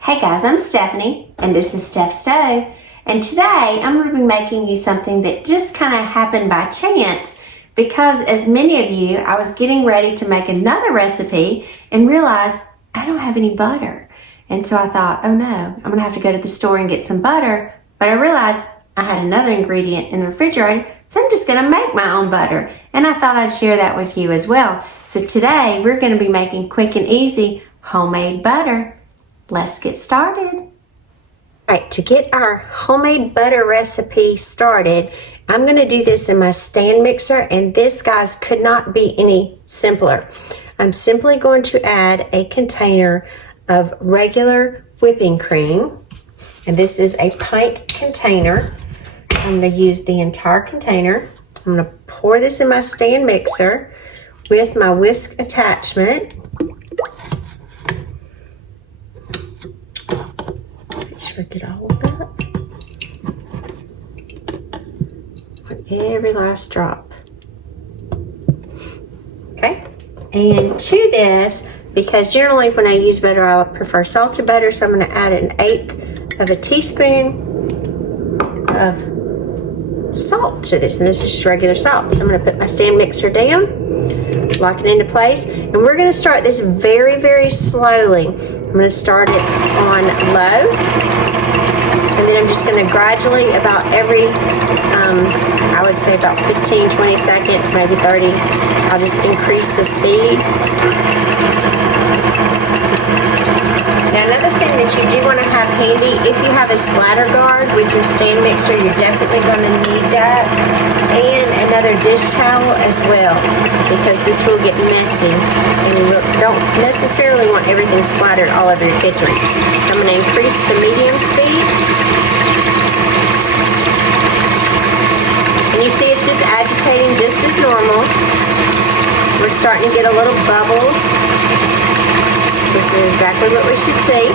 Hey guys, I'm Stephanie, and this is Steph Stove, and today I'm going to be making you something that just kind of happened by chance because, as many of you, I was getting ready to make another recipe and realized I don't have any butter. And so I thought, oh no, I'm going to have to go to the store and get some butter, but I realized I had another ingredient in the refrigerator, so I'm just going to make my own butter, and I thought I'd share that with you as well. So today we're going to be making quick and easy homemade butter. Let's get started. All right, to get our homemade butter recipe started, I'm going to do this in my stand mixer, and this, guys, could not be any simpler. I'm simply going to add a container of regular whipping cream, and this is a pint container. I'm going to use the entire container. I'm going to pour this in my stand mixer with my whisk attachment. Get all of that, every last drop. Okay, and to this, because generally when I use butter I prefer salted butter, so I'm going to add 1/8 of a teaspoon of salt to this, and this is just regular salt. So I'm going to put my stand mixer down, lock it into place, and we're going to start this very, very slowly. I'm going to start it on low, and then I'm just going to gradually, about every, I would say about 15, 20 seconds, maybe 30, I'll just increase the speed. Now, another thing that you do want to have handy, if you have a splatter guard with your stand mixer, you're definitely going to need that, and another dish towel as well, because this will get messy, and you don't necessarily want everything splattered all over your kitchen. So I'm going to increase to medium speed. And you see it's just agitating just as normal. We're starting to get a little bubbles. This is exactly what we should see.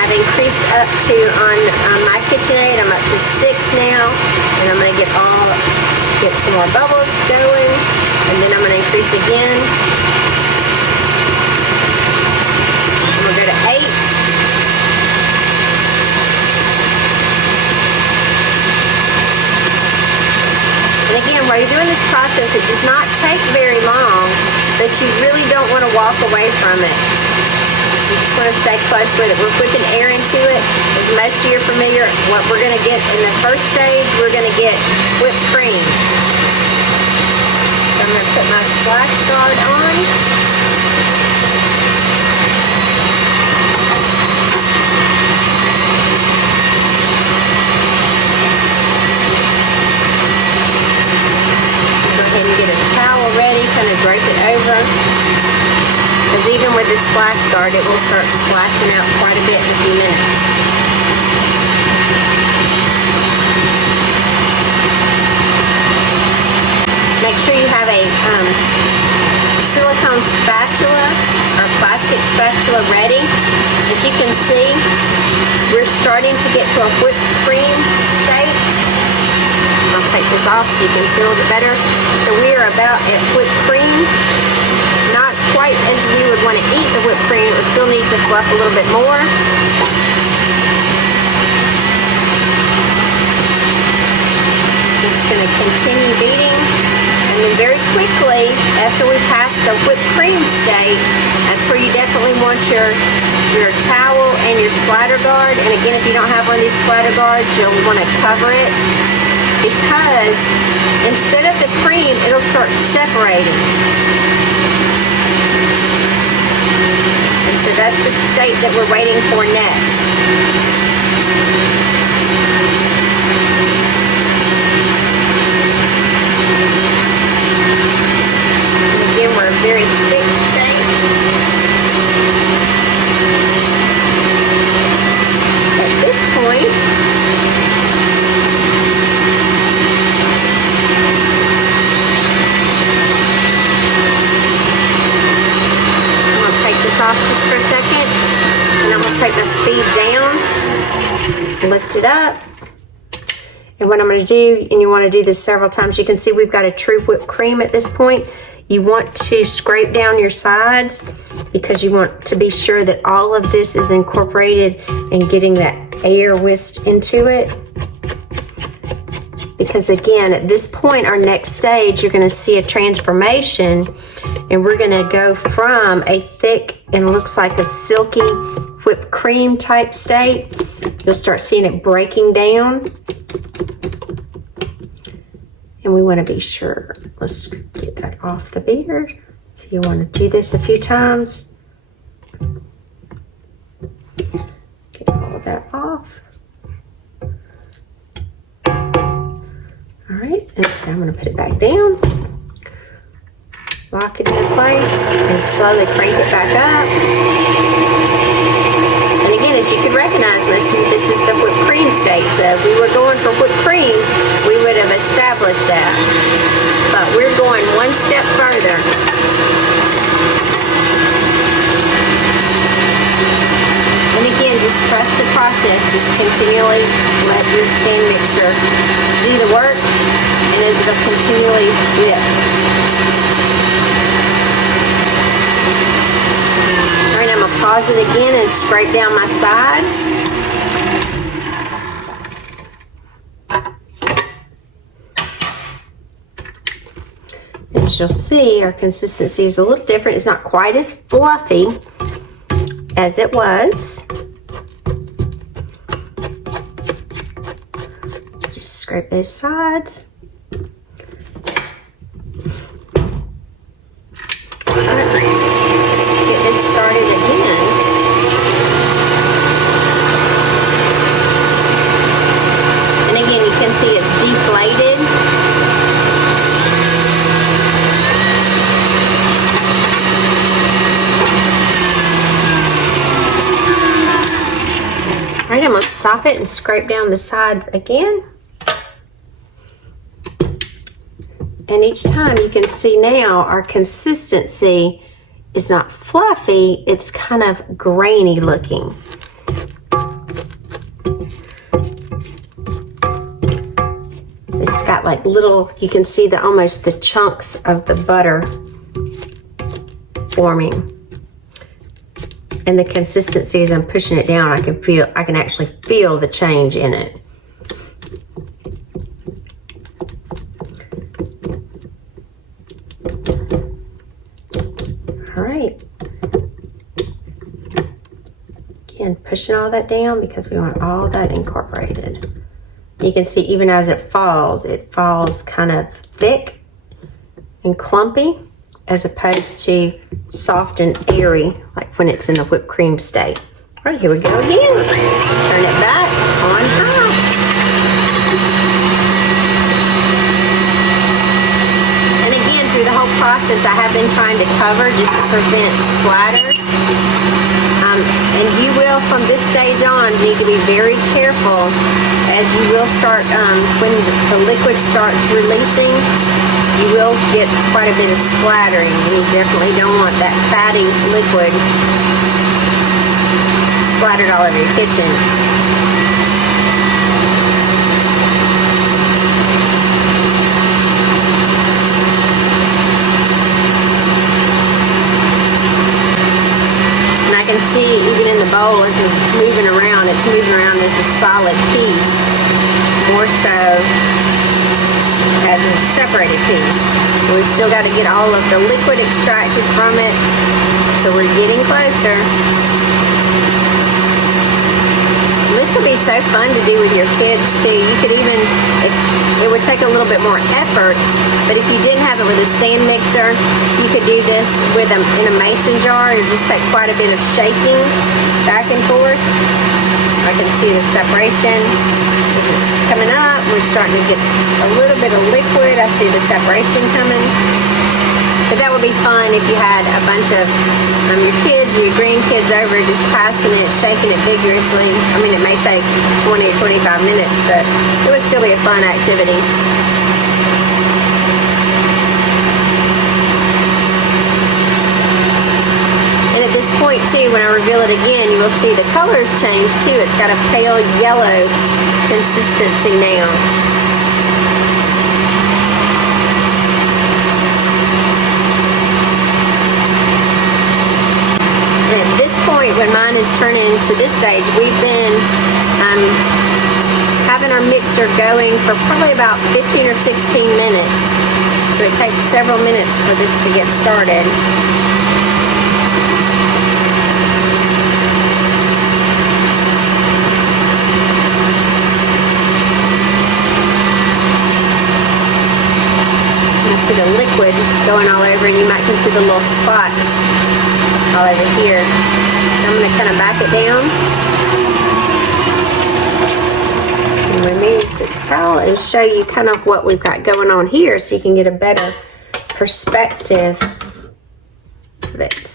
I've increased up to, on my KitchenAid, I'm up to 6 now, and I'm going to get some more bubbles going, and then I'm going to increase again. I'm going to go to 8. And again, while you're doing this process, it does not take very long, but you really don't want to walk away from it. So you just want to stay close with it. We're putting air into it. As most of you are familiar, what we're going to get in the first stage, we're going to get whipped cream. So I'm going to put my splash guard on. And get a towel ready, kind of drape it over, because even with this splash guard it will start splashing out quite a bit in a few minutes. Make sure you have a silicone spatula or plastic spatula ready. As you can see, we're starting to get to a whipped cream state. I'll take this off so you can see a little bit better. So we are about at whipped cream. Not quite as we would want to eat the whipped cream. It still needs to fluff a little bit more. Just going to continue beating. And then very quickly, after we pass the whipped cream state, that's where you definitely want your towel and your splatter guard. And again, if you don't have one of these splatter guards, you'll want to cover it, because instead of the cream, it'll start separating. And so that's the state that we're waiting for next. And again, we're a very thick state. At this point, off just for a second, and I'm going to take the speed down, lift it up, and what I'm going to do, and you want to do this several times, you can see we've got a true whipped cream at this point. You want to scrape down your sides because you want to be sure that all of this is incorporated and getting that air whisked into it. Because again, at this point, our next stage, you're gonna see a transformation, and we're gonna go from a thick and looks like a silky whipped cream type state. You'll start seeing it breaking down. And we wanna be sure, let's get that off the beard. So you wanna do this a few times. Get all of that off. All right, and so I'm gonna put it back down, lock it in place, and slowly crank it back up. And again, as you can recognize, this is the whipped cream state. So if we were going for whipped cream, we would have established that. But we're going one step further. And again, just trust the process. Just continually let your stand mixer do the work, and as it'll continually whip. All right, I'm gonna pause it again and scrape down my sides. As you'll see, our consistency is a little different. It's not quite as fluffy as it was. Just scrape those sides. Alright, get this started again. And again, you can see it's deflated. All right, I'm gonna stop it and scrape down the sides again. And each time you can see now our consistency is not fluffy, it's kind of grainy looking. It's got like little, you can see the almost the chunks of the butter forming. And the consistency, as I'm pushing it down, I can actually feel the change in it. All right. Again, pushing all that down because we want all that incorporated. You can see even as it falls kind of thick and clumpy, as opposed to soft and airy, like when it's in the whipped cream state. All right, here we go again. Turn it back on high. And again, through the whole process, I have been trying to cover just to prevent splatter. And you will, from this stage on, need to be very careful, as you will start, when the liquid starts releasing, you will get quite a bit of splattering. You definitely don't want that fatty liquid splattered all over your kitchen. And I can see even in the bowl as it's moving around as a solid piece, more so as a separated piece. We've still got to get all of the liquid extracted from it, so we're getting closer. This will be so fun to do with your kids too. You could even, it would take a little bit more effort, but if you didn't have it with a stand mixer, you could do this with in a mason jar. It would just take quite a bit of shaking back and forth. I can see the separation as it's coming up. We're starting to get a little bit of liquid. I see the separation coming. But that would be fun if you had a bunch of your kids or your grandkids over, just passing it, shaking it vigorously. I mean, it may take 20 or 25 minutes, but it would still be a fun activity. And at this point too, when I reveal it again, you will see the colors change too. It's got a pale yellow consistency now. is turning to this stage, we've been having our mixer going for probably about 15 or 16 minutes. So it takes several minutes for this to get started. You see the liquid going all over, and you might can see the little spots all over here. So I'm going to kind of back it down and remove this towel and show you kind of what we've got going on here so you can get a better perspective of it.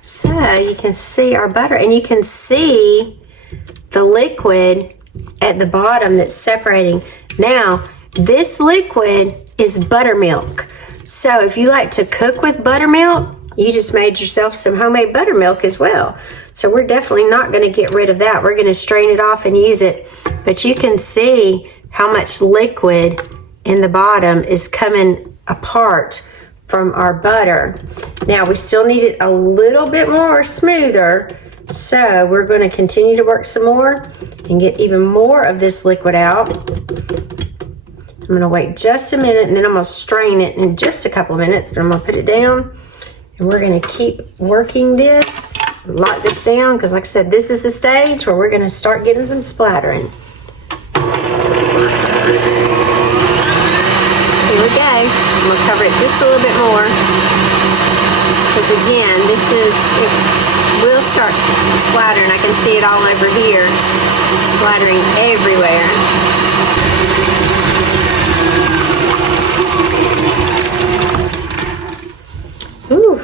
So you can see our butter, and you can see the liquid at the bottom that's separating. Now, this liquid is buttermilk. So if you like to cook with buttermilk, you just made yourself some homemade buttermilk as well. So we're definitely not going to get rid of that. We're going to strain it off and use it. But you can see how much liquid in the bottom is coming apart from our butter. Now we still need it a little bit more smoother. So we're going to continue to work some more and get even more of this liquid out. I'm going to wait just a minute, and then I'm going to strain it in just a couple of minutes, but I'm going to put it down, and we're going to keep working this, lock this down, because like I said, this is the stage where we're going to start getting some splattering. Here we go. I'm going to cover it just a little bit more, because again, it will start splattering. I can see it all over here, splattering everywhere. Ooh.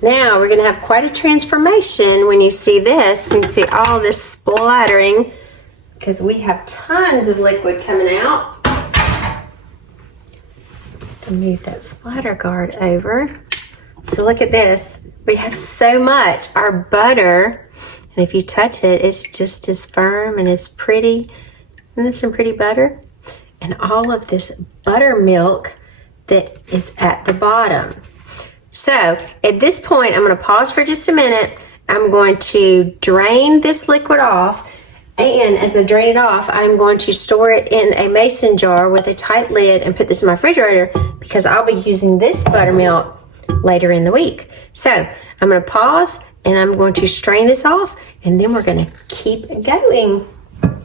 Now we're going to have quite a transformation when you see this. You can see all this splattering because we have tons of liquid coming out. Move that splatter guard over. So look at this. We have so much. Our butter, and if you touch it, it's just as firm and as pretty. Isn't this some pretty butter? And all of this buttermilk that is at the bottom. So at this point, I'm going to pause for just a minute. I'm going to drain this liquid off, and as I drain it off, I'm going to store it in a mason jar with a tight lid and put this in my refrigerator because I'll be using this buttermilk later in the week. So I'm going to pause, and I'm going to strain this off, and then we're going to keep going. All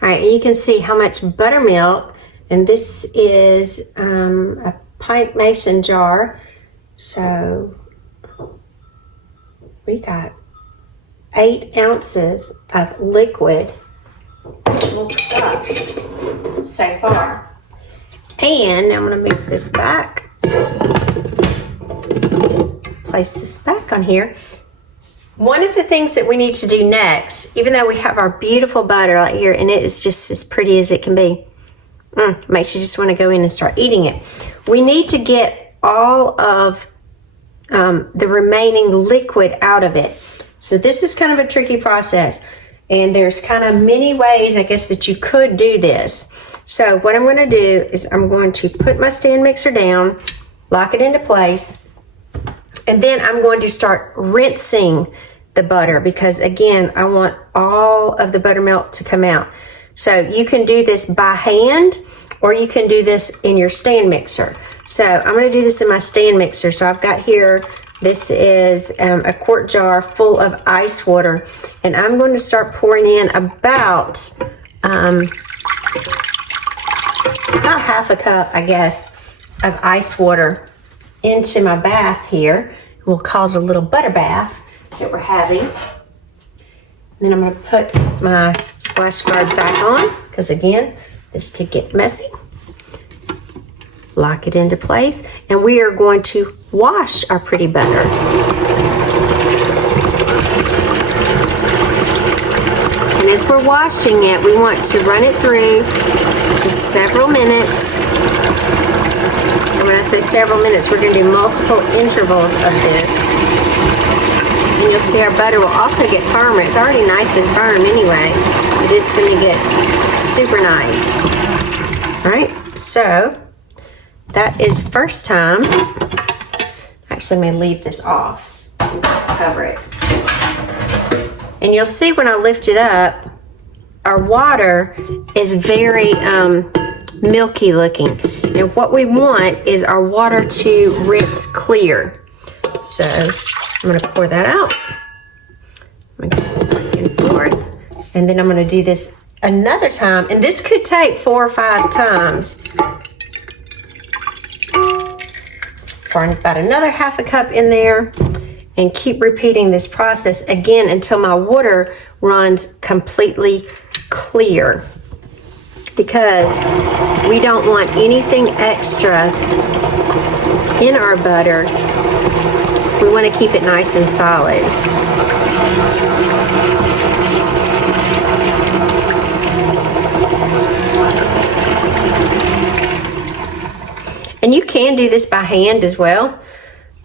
right, and you can see how much buttermilk, and this is a pint mason jar. So we got 8 ounces of liquid so far. And I'm going to move this back. Place this back on here. One of the things that we need to do next, even though we have our beautiful butter right here, and it is just as pretty as it can be, makes you just want to go in and start eating it. We need to get all of the remaining liquid out of it. So this is kind of a tricky process, and there's kind of many ways, I guess, that you could do this. So what I'm going to do is I'm going to put my stand mixer down, lock it into place, and then I'm going to start rinsing the butter because, again, I want all of the buttermilk to come out. So you can do this by hand, or you can do this in your stand mixer. So I'm going to do this in my stand mixer. So I've got here, this is a quart jar full of ice water, and I'm going to start pouring in about half a cup, I guess, of ice water into my bath here. We'll call it a little butter bath that we're having. And then I'm going to put my splash guard back on because, again, this could get messy. Lock it into place, and we are going to wash our pretty butter. And as we're washing it, we want to run it through just several minutes. And when I say several minutes, we're going to do multiple intervals of this. And you'll see our butter will also get firmer. It's already nice and firm anyway, but it's going to get super nice. All right, so that is first time. Actually, I'm going to leave this off Just cover it. And you'll see when I lift it up, our water is very milky looking. And what we want is our water to rinse clear. So I'm going to pour that out. I'm going to go back and forth. And then I'm going to do this another time. And this could take 4 or 5 times. Pour about another half a cup in there. And keep repeating this process again until my water runs completely clear. Because we don't want anything extra in our butter. We want to keep it nice and solid. And you can do this by hand as well.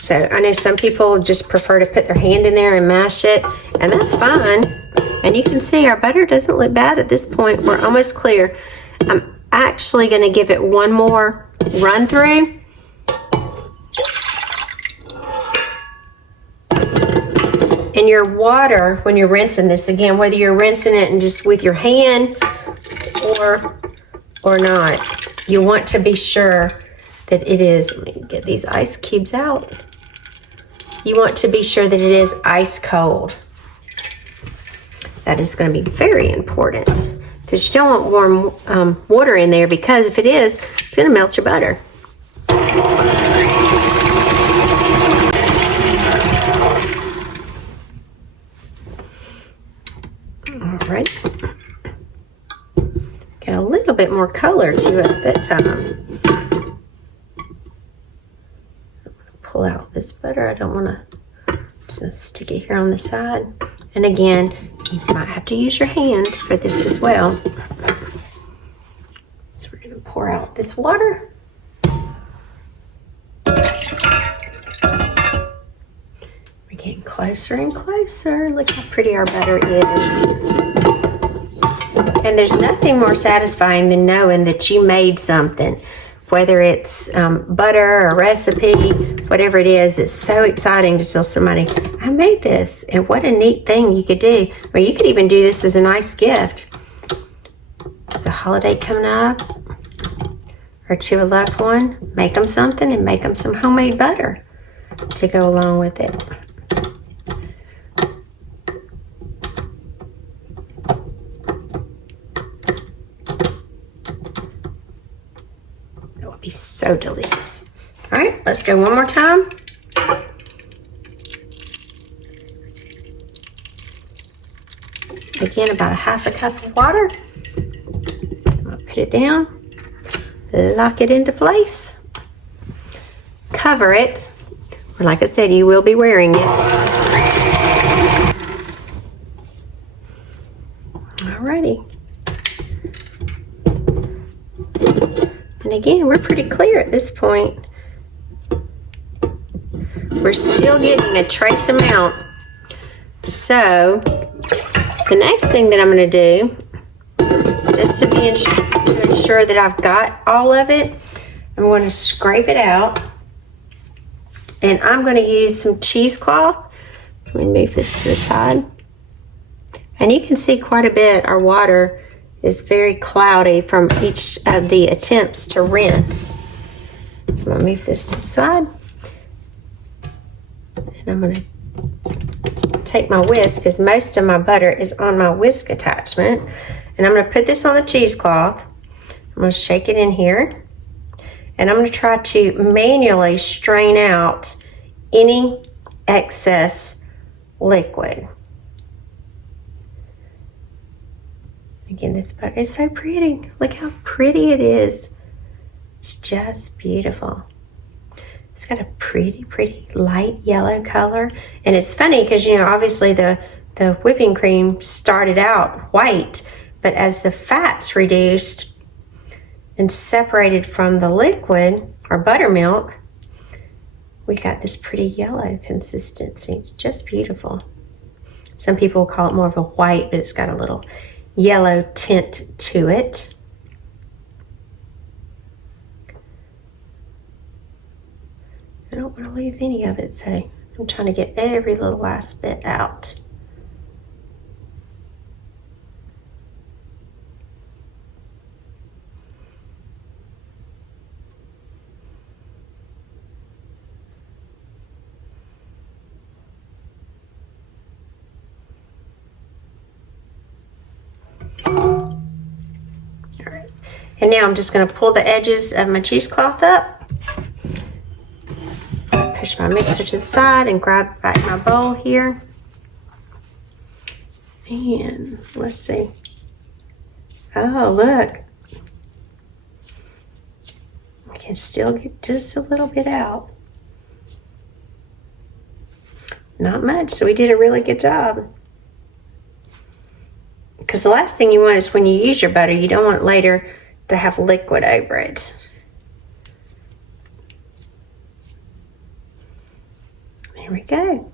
So I know some people just prefer to put their hand in there and mash it, and that's fine. And you can see our butter doesn't look bad at this point. We're almost clear. I'm actually going to give it one more run through. And your water, when you're rinsing this, again, whether you're rinsing it and just with your hand or not, you want to be sure that it is, let me get these ice cubes out. You want to be sure that it is ice cold. That is going to be very important because you don't want warm water in there, because if it is, it's going to melt your butter. All right. Get a little bit more color to us that time. Pull out this butter. I don't want to just stick it here on the side. And again, you might have to use your hands for this as well. So we're going to pour out this water. We're getting closer and closer. Look how pretty our butter is. And there's nothing more satisfying than knowing that you made something. Whether it's butter, a recipe, whatever it is, it's so exciting to tell somebody, I made this, and what a neat thing you could do. Or you could even do this as a nice gift. There's a holiday coming up, or to a loved one, make them something and make them some homemade butter to go along with it. Be so delicious. All right, let's go one more time. Again, about a half a cup of water. I'm gonna put it down, lock it into place, cover it, or like I said, you will be wearing it. Alrighty. And again, we're pretty clear at this point. We're still getting a trace amount. So the next thing that I'm going to do, just to ensure that I've got all of it, I'm going to scrape it out. And I'm going to use some cheesecloth. Let me move this to the side. And you can see quite a bit. Our water is very cloudy from each of the attempts to rinse. So I'm going to move this to the side. And I'm going to take my whisk, because most of my butter is on my whisk attachment. And I'm going to put this on the cheesecloth. I'm going to shake it in here. And I'm going to try to manually strain out any excess liquid. Again, this butter is so pretty. Look how pretty it is. It's just beautiful. It's got a pretty, pretty light yellow color. And it's funny because, you know, obviously the whipping cream started out white, but as the fat's reduced and separated from the liquid, or buttermilk, we got this pretty yellow consistency. It's just beautiful. Some people call it more of a white, but it's got a little yellow tint to it. I don't want to lose any of it, so I'm I'm trying to get every little last bit out. Alright, and now I'm just going to pull the edges of my cheesecloth up, push my mixer to the side, and grab back my bowl here. And let's see. Oh, look. I can still get just a little bit out. Not much, so we did a really good job. Because the last thing you want is when you use your butter, you don't want later to have liquid over it. There we go.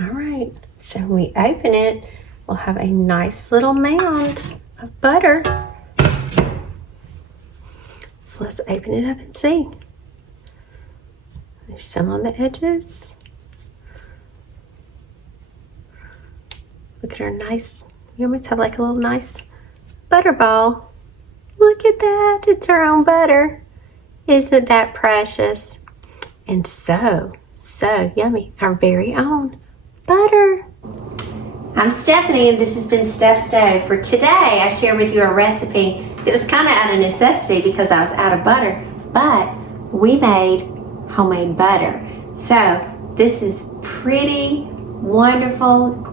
All right, so when we open it, we'll have a nice little mound of butter. So let's open it up and see. There's some on the edges. Look at our nice, we almost have like a little nice butter ball. Look at that, it's our own butter. Isn't that precious? And so yummy, our very own butter. I'm Stephanie, and this has been Steph's Stove. For today, I share with you a recipe that was kind of out of necessity because I was out of butter, but we made homemade butter. So this is pretty wonderful,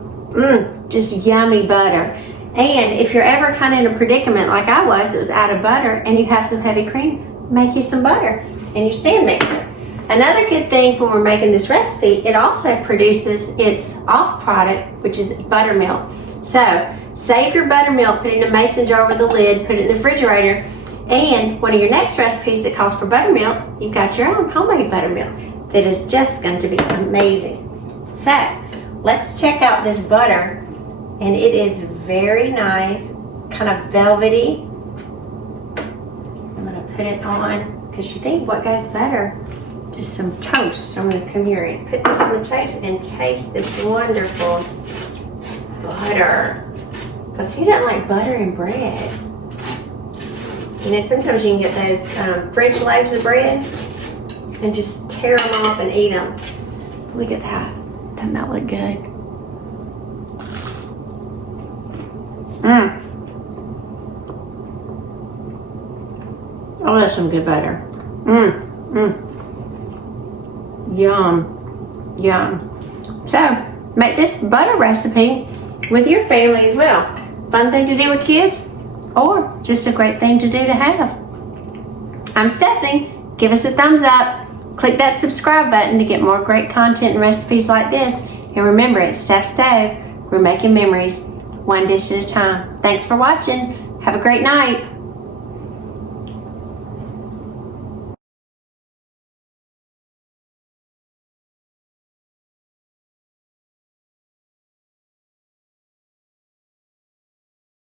just yummy butter. And if you're ever kind of in a predicament like I was, it was out of butter, and you have some heavy cream, make you some butter in your stand mixer. Another good thing when we're making this recipe, it also produces its off product, which is buttermilk. So save your buttermilk, put it in a mason jar with a lid, put it in the refrigerator, and one of your next recipes that calls for buttermilk, you've got your own homemade buttermilk that is just going to be amazing. So let's check out this butter, and it is very nice, kind of velvety. I'm going to put it on, because you think what goes better? Just some toast. I'm going to come here and put this on the toast and taste this wonderful butter. Because who doesn't like butter and bread? You know, sometimes you can get those French loaves of bread and just tear them off and eat them. Look at that. Doesn't that look good? Oh, that's some good butter. Yum, yum. So make this butter recipe with your family as well. Fun thing to do with kids, or just a great thing to do to have. I'm Stephanie. Give us a thumbs up. Click that subscribe button to get more great content and recipes like this. And remember, at Steph's Stove, we're making memories one dish at a time. Thanks for watching. Have a great night.